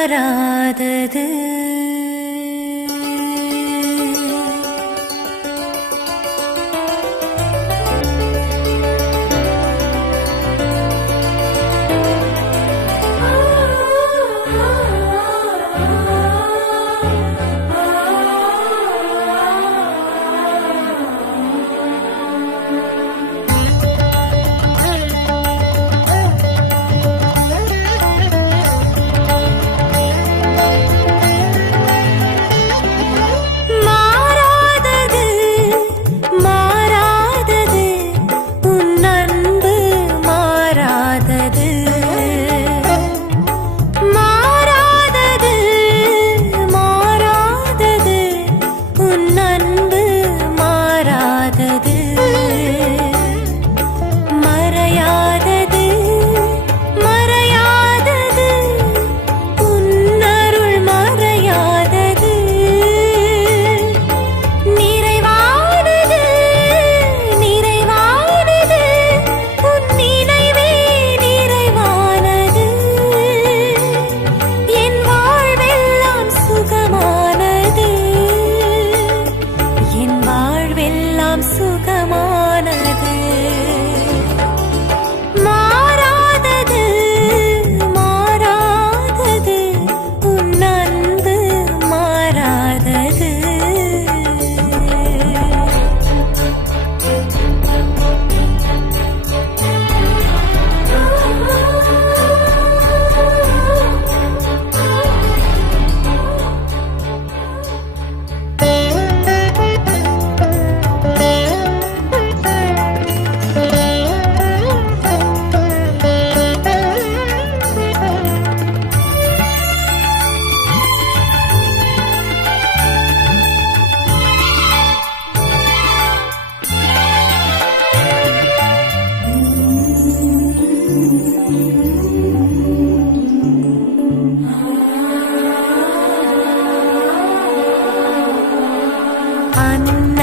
വരാതത് I'm not